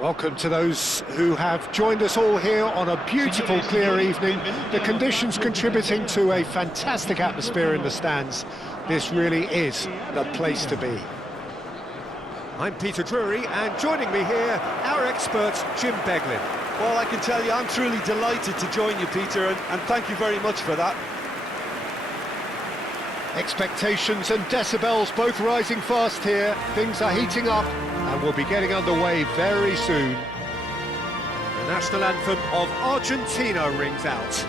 Welcome to those who have joined us all here on a beautiful, clear evening. The conditions contributing to a fantastic atmosphere in the stands. This really is the place to be. I'm Peter Drury, and joining me here, our expert, Jim Beglin. Well, I can tell you, I'm truly delighted to join you, Peter, and thank you very much for that. Expectations and decibels both rising fast here. Things are heating up, and we'll be getting underway very soon. The national anthem of Argentina rings out.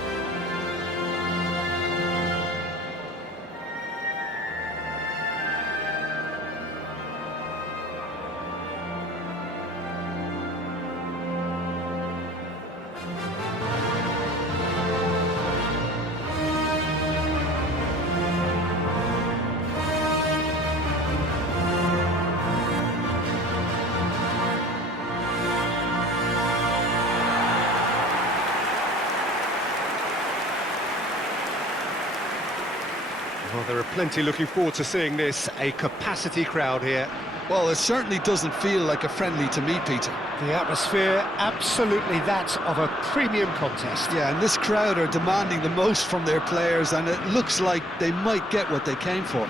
Well, there are plenty looking forward to seeing this, a capacity crowd here. Well, it certainly doesn't feel like a friendly to me, Peter. The atmosphere, absolutely that of a premium contest. Yeah, and this crowd are demanding the most from their players, and it looks like they might get what they came for.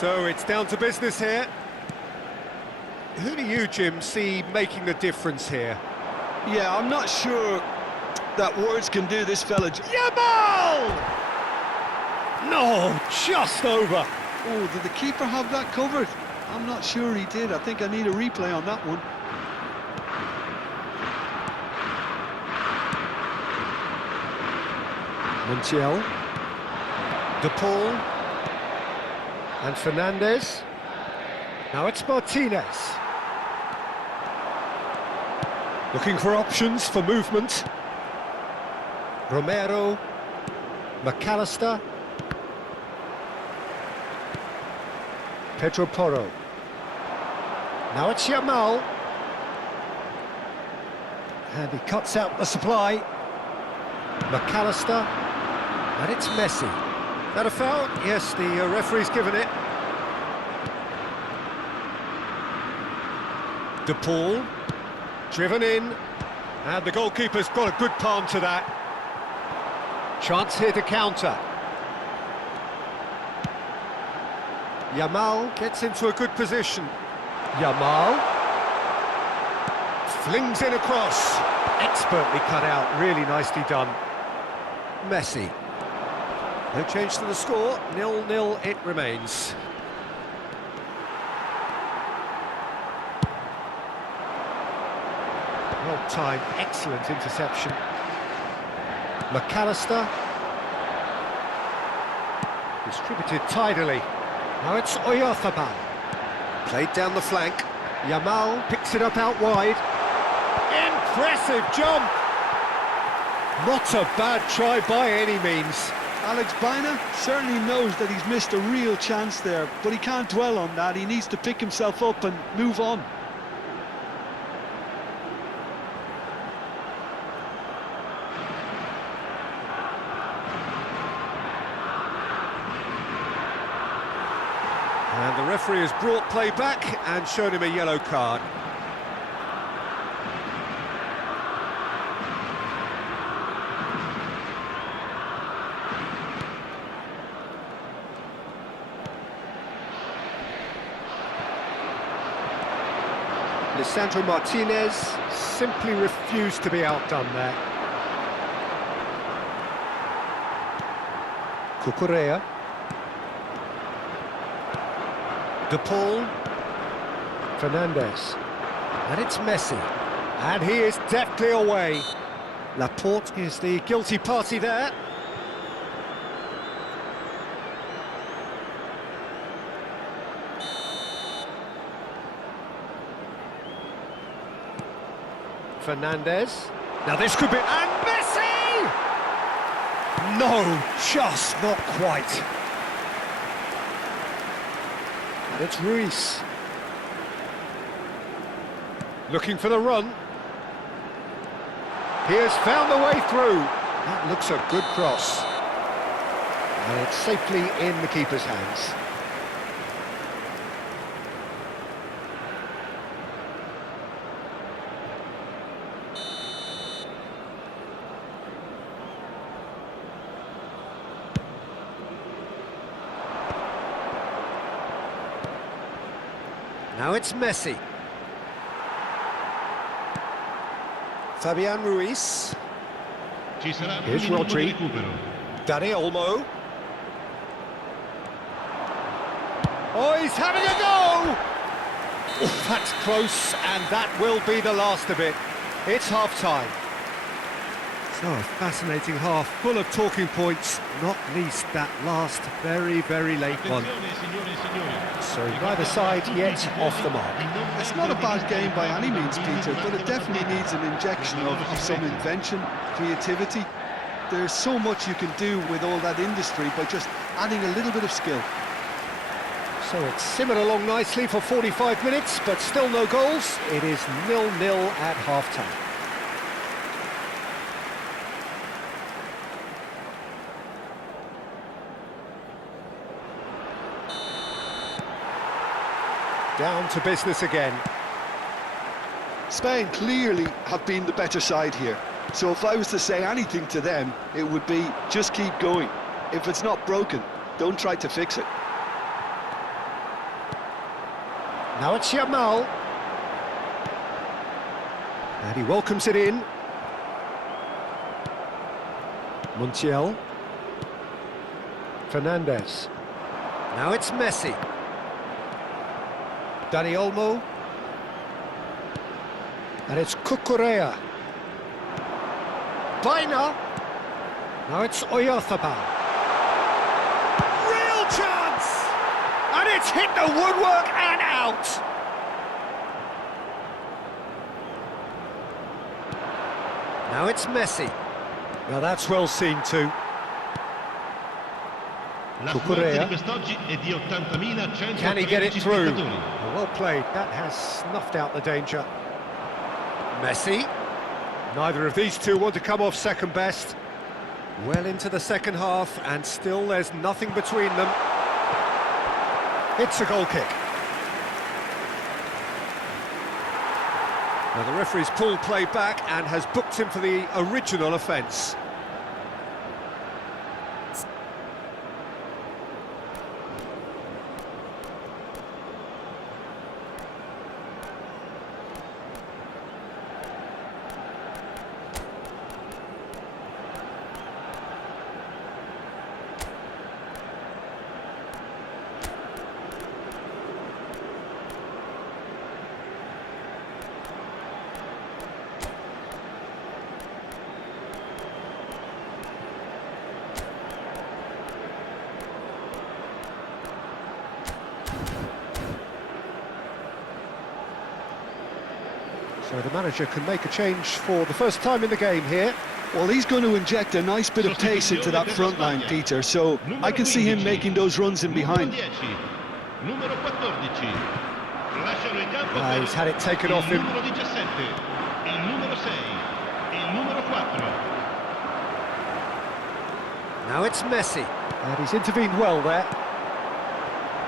So it's down to business here. Who do you, Jim, see making the difference here? Yeah, I'm not sure that words can do this fella. Yamal! No, just over. Oh, did the keeper have that covered? I'm not sure he did. I think I need a replay on that one. Montiel. De Paul. And Fernandez. Now it's Martinez. Looking for options for movement. Romero. McAllister. Pedro Porro. Now it's Yamal. And he cuts out the supply. McAllister. And it's Messi. That a foul? Yes, the referee's given it. De Paul, driven in, and the goalkeeper's got a good palm to that. Chance here to counter. Yamal gets into a good position. Yamal flings in across. Expertly cut out, really nicely done. Messi. No change to the score, 0-0 it remains. Well timed, excellent interception. McAllister. Distributed tidily. Now it's Oyarzabal. Played down the flank. Yamal picks it up out wide. Impressive jump! Not a bad try by any means. Alex Baina certainly knows that he's missed a real chance there, but he can't dwell on that. He needs to pick himself up and move on. And the referee has brought play back and shown him a yellow card. Lisandro Martinez simply refused to be outdone there. Cucurella. De Paul. Fernandez. And it's Messi. And he is deftly away. Laporte is the guilty party there. Fernandez. Now this could be... And Messi! No, just not quite. And it's Ruiz. Looking for the run. He has found the way through. That looks a good cross. And it's safely in the keeper's hands. Now it's Messi. Fabian Ruiz. Here's Rodri. Dani Olmo. Oh, he's having a go! Oh, that's close, and that will be the last of it. It's half-time. So, a fascinating half, full of talking points, not least that last very, very late one. So neither side yet off the mark. It's not a bad game by any means, Peter, but it definitely needs an injection of some invention, creativity. There's so much you can do with all that industry by just adding a little bit of skill. So it's simmered along nicely for 45 minutes, but still no goals. It is 0-0 at half-time. Down to business again. Spain clearly have been the better side here. So if I was to say anything to them, it would be just keep going. If it's not broken, don't try to fix it. Now it's Yamal. And he welcomes it in. Montiel. Fernandez. Now it's Messi. Dani Olmo. And it's Cucurella. Baina. Now it's Oyarzabal. Real chance! And it's hit the woodwork and out! Now it's Messi. Now that's well seen too. Cucurella. Can he get it through? Well played, that has snuffed out the danger. Messi. Neither of these two want to come off second best. Well into the second half, and still there's nothing between them. It's a goal kick. Now the referee's pulled play back and has booked him for the original offence. So the manager can make a change for the first time in the game here. Well, he's going to inject a nice bit of pace into that front line, Peter, so I can see him making those runs in behind. He's had it taken off him. Now it's Messi, and he's intervened well there.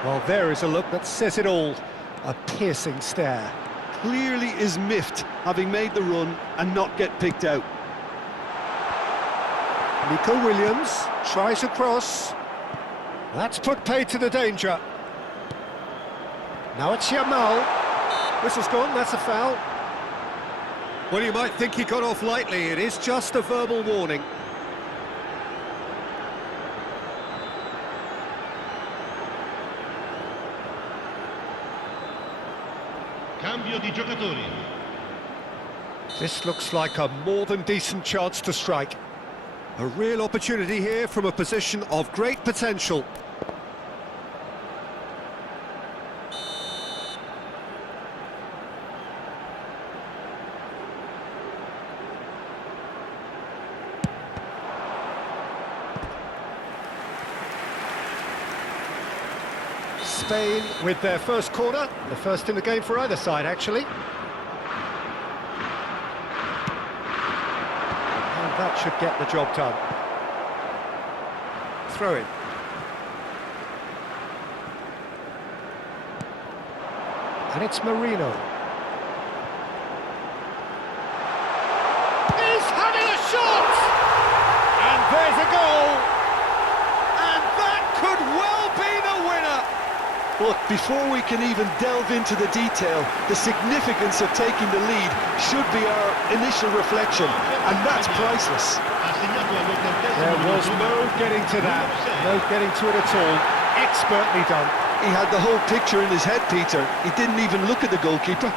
Well, there is a look that says it all. A piercing stare. Clearly is miffed, having made the run and not get picked out. Nico Williams tries a cross. That's put paid to the danger. Now it's Yamal. Whistle's gone, that's a foul. Well, you might think he got off lightly. It is just a verbal warning. Cambio di giocatori. This looks like a more than decent chance to strike. A real opportunity here from a position of great potential. Spain with their first corner, the first in the game for either side, actually. And that should get the job done. Throw in. And it's Marino. He's having a shot! And there's a goal! And that could well be the winner! Look, before we can even delve into the detail, the significance of taking the lead should be our initial reflection, and that's priceless. There was no getting to that, no getting to it at all. Expertly done. He had the whole picture in his head, Peter. He didn't even look at the goalkeeper.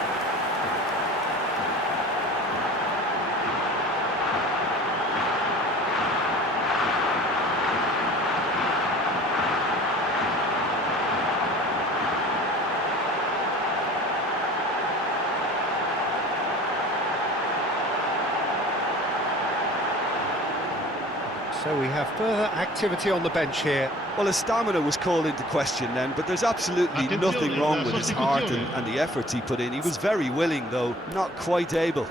So we have further activity on the bench here. Well, his stamina was called into question then, but there's absolutely nothing wrong with his heart and the efforts he put in. He was very willing, though, not quite able.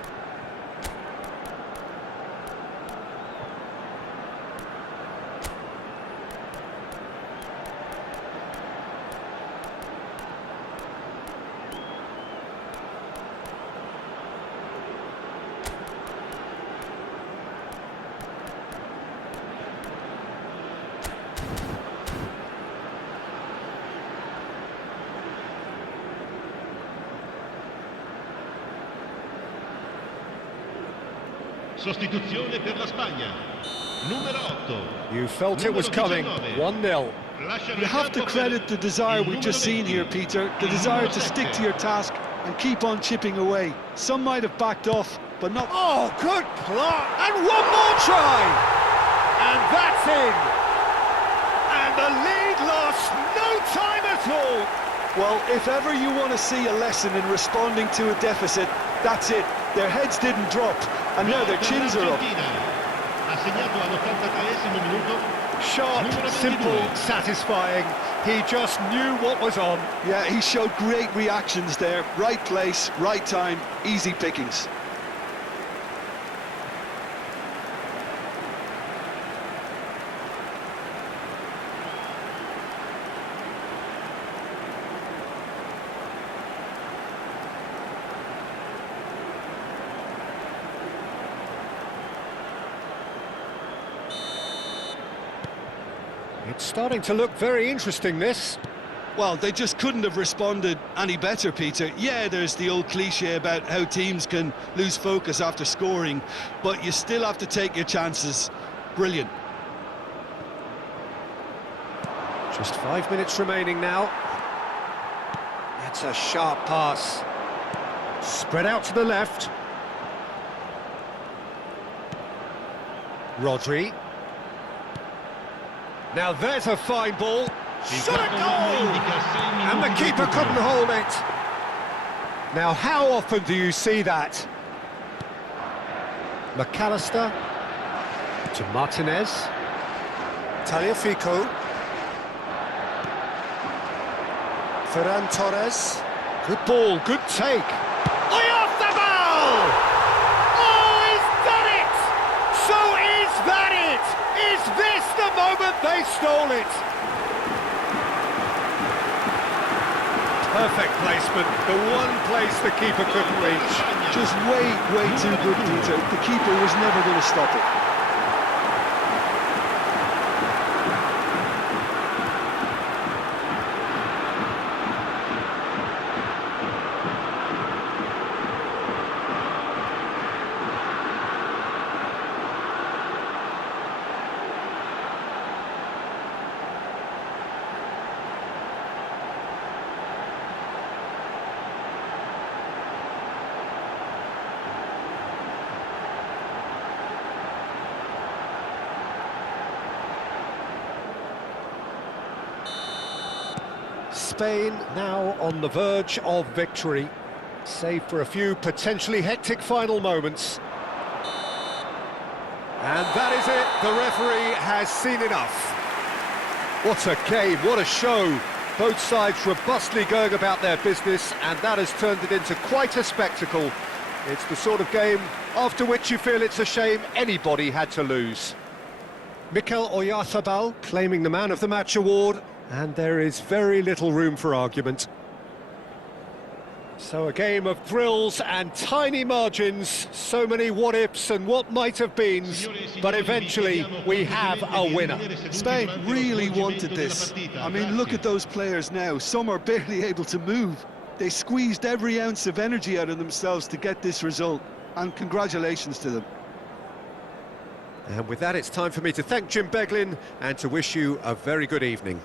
Sostituzione per la Spagna. Numero 8. You felt it was coming. 1-0. You have to credit the desire we've just seen here, Peter. The desire to stick to your task and keep on chipping away. Some might have backed off, but not... Oh, good plot! And one more try! And that's in! And the lead lasts no time at all! Well, if ever you want to see a lesson in responding to a deficit, that's it. Their heads didn't drop, and now their chins are up. Sharp, simple, satisfying. He just knew what was on. Yeah, he showed great reactions there. Right place, right time, easy pickings. It's starting to look very interesting, this. Well, they just couldn't have responded any better, Peter. Yeah, there's the old cliche about how teams can lose focus after scoring, but you still have to take your chances. Brilliant. Just 5 minutes remaining now. That's a sharp pass. Spread out to the left. Rodri. Now there's a fine ball. Shot a goal! And the keeper couldn't hold it. Now, how often do you see that? McAllister to Martinez. Tagliafico. Ferran Torres. Good ball, good take. Oyarzabal! Oh, is that it? So is that it? Is this the moment they stole it? Perfect placement, the one place the keeper couldn't reach. Just way too good, Peter. The keeper was never going to stop it. Spain now on the verge of victory, save for a few potentially hectic final moments. And that is it, the referee has seen enough. What a game, what a show. Both sides robustly going about their business, and that has turned it into quite a spectacle. It's the sort of game after which you feel it's a shame anybody had to lose. Mikel Oyarzabal claiming the Man of the Match award, and there is very little room for argument. So a game of thrills and tiny margins, so many what-ifs and what might-have-beens, but eventually we have a winner. Spain really wanted this. I mean, look at those players now. Some are barely able to move. They squeezed every ounce of energy out of themselves to get this result, and congratulations to them. And with that, it's time for me to thank Jim Beglin and to wish you a very good evening.